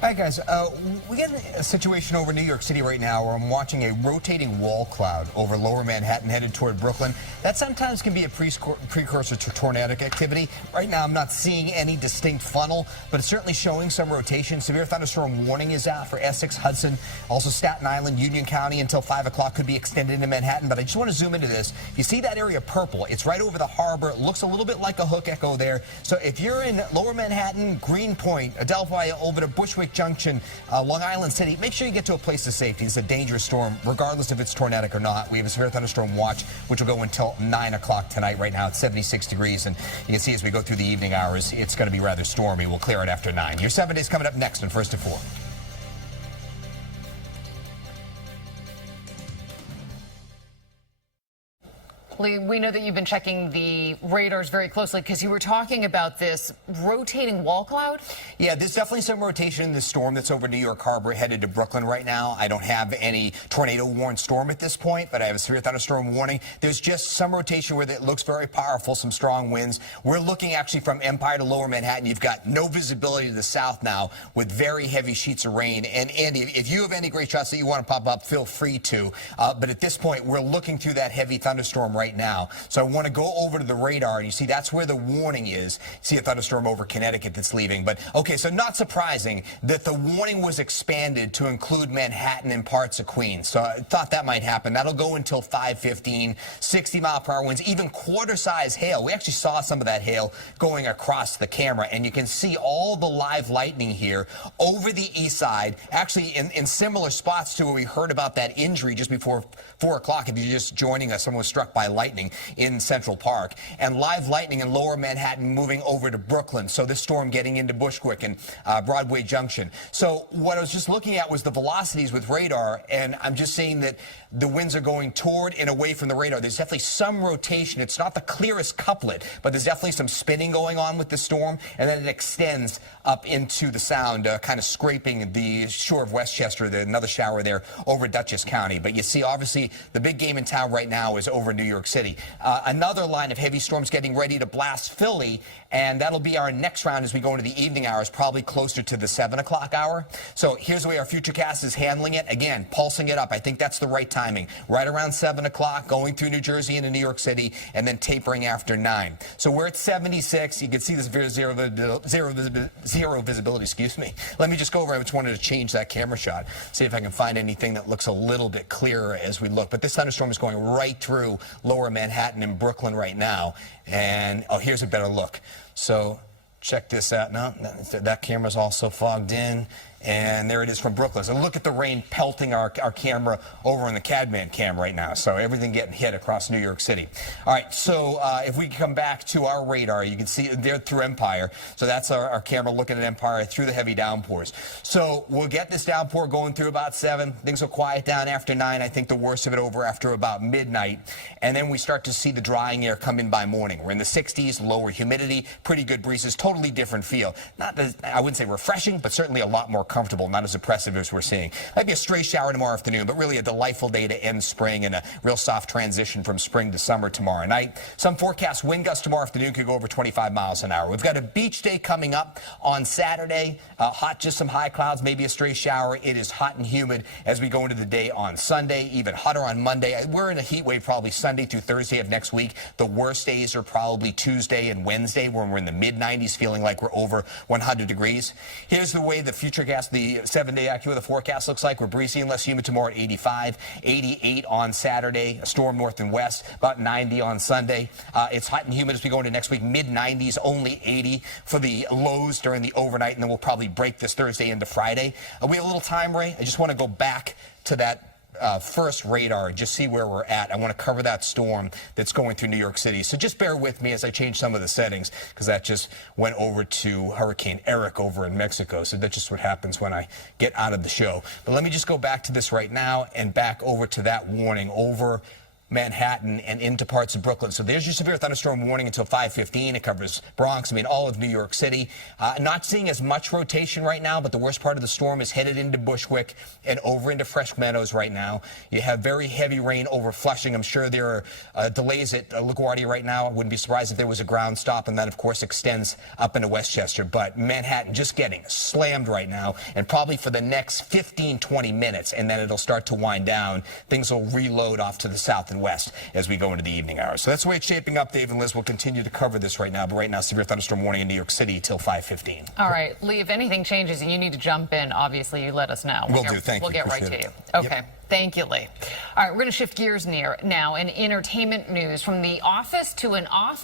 All right, guys, we got a situation over New York City right now where I'm watching a rotating wall cloud over lower Manhattan headed toward Brooklyn. That sometimes can be a precursor to tornadic activity. Right now, I'm not seeing any distinct funnel, but it's certainly showing some rotation. Severe thunderstorm warning is out for Essex, Hudson, also Staten Island, Union County until 5 o'clock, could be extended into Manhattan. But I just want to zoom into this. You see that area purple? It's right over the harbor. It looks a little bit like a hook echo there. So if you're in lower Manhattan, Greenpoint, Adelphi, over to Bushwick Junction, Long Island City, make sure you get to a place of safety. It's a dangerous storm, regardless if it's tornadic or not. We have a severe thunderstorm watch, which will go until 9 o'clock tonight. Right now, it's 76 degrees, and you can see as we go through the evening hours, it's going to be rather stormy. We'll clear it after 9. Your 7 days coming up next on First to 4. We know that you've been checking the radars very closely because you were talking about this rotating wall cloud. Yeah, there's definitely some rotation in the storm that's over New York Harbor headed to Brooklyn right now. I don't have any tornado warned storm at this point, but I have a severe thunderstorm warning. There's just some rotation where it looks very powerful, some strong winds. We're looking actually from Empire to lower Manhattan. You've got no visibility to the south now with very heavy sheets of rain. And Andy, if you have any great shots that you want to pop up, feel free to. But at this point, we're looking through that heavy thunderstorm right now. So I want to go over to the radar, and you see that's where the warning is. See a thunderstorm over Connecticut that's leaving. But okay, so not surprising that the warning was expanded to include Manhattan and parts of Queens. So I thought that might happen. That'll go until 5:15. 60-mile-per-hour winds, even quarter-size hail. We actually saw some of that hail going across the camera, and you can see all the live lightning here over the east side, actually in similar spots to where we heard about that injury just before 4 o'clock. If you're just joining us, someone was struck by lightning in Central Park, and live lightning in lower Manhattan moving over to Brooklyn. So this storm getting into Bushwick and Broadway Junction. So what I was just looking at was the velocities with radar, and I'm just seeing that the winds are going toward and away from the radar. There's definitely some rotation. It's not the clearest couplet, but there's definitely some spinning going on with the storm, and then it extends up into the sound, kind of scraping the shore of Westchester. Another shower there over Dutchess County. But you see, obviously, the big game in town right now is over New York City. Another line of heavy storms getting ready to blast Philly, and that'll be our next round as we go into the evening hours, probably closer to the 7 o'clock hour. So here's the way our Futurecast is handling it. Again, pulsing it up. I think that's the right timing. Right around 7 o'clock, going through New Jersey into New York City, and then tapering after 9. So we're at 76. You can see this zero visibility, excuse me. Let me just go over. I just wanted to change that camera shot, see if I can find anything that looks a little bit clearer as we look. But this thunderstorm is going right through lower Manhattan and Brooklyn right now. And, oh, here's a better look. So check this out. No, that camera's also fogged in. And there it is from Brooklyn. So look at the rain pelting our camera over in the Cadman cam right now. So everything getting hit across New York City. All right, so if we come back to our radar, you can see there through Empire. So that's our camera looking at Empire through the heavy downpours. So we'll get this downpour going through about 7. Things will quiet down after 9. I think the worst of it over after about midnight. And then we start to see the drying air come in by morning. We're in the 60s, lower humidity, pretty good breezes, totally different feel. Not as, I wouldn't say refreshing, but certainly a lot more comfortable, not as oppressive as we're seeing. Might be a stray shower tomorrow afternoon, but really a delightful day to end spring and a real soft transition from spring to summer tomorrow night. Some forecast wind gusts tomorrow afternoon could go over 25 miles an hour. We've got a beach day coming up on Saturday. Hot, just some high clouds, maybe a stray shower. It is hot and humid as we go into the day on Sunday, even hotter on Monday. We're in a heat wave probably Sunday through Thursday of next week. The worst days are probably Tuesday and Wednesday, when we're in the mid-90s, feeling like we're over 100 degrees. Here's the way the Futurecast, the 7-day AccuWeather forecast looks like. We're breezy and less humid tomorrow at 85, 88 on Saturday, a storm north and west, about 90 on Sunday. It's hot and humid as we go into next week, mid-90s, only 80 for the lows during the overnight, and then we'll probably break this Thursday into Friday. We have a little time, Ray. I just want to go back to that first radar, just see where we're at. I want to cover that storm that's going through New York City. So just bear with me as I change some of the settings, because that just went over to Hurricane Eric over in Mexico. So that's just what happens when I get out of the show. But let me just go back to this right now and back over to that warning over Manhattan and into parts of Brooklyn. So there's your severe thunderstorm warning until 5:15. It covers Bronx, all of New York City. Not seeing as much rotation right now, but the worst part of the storm is headed into Bushwick and over into Fresh Meadows right now. You have very heavy rain over Flushing. I'm sure there are delays at LaGuardia right now. I wouldn't be surprised if there was a ground stop, and that, of course, extends up into Westchester. But Manhattan just getting slammed right now, and probably for the next 15, 20 minutes, and then it'll start to wind down. Things will reload off to the south and west as we go into the evening hours. So that's the way it's shaping up, Dave and Liz. We'll continue to cover this right now, but right now, severe thunderstorm warning in New York City till 5:15. All right, Lee, if anything changes and you need to jump in, obviously you let us know. Will do. Thank you. We'll get right to you. Okay. Yep. Thank you, Lee. All right, we're going to shift gears now in entertainment news from The Office to an office.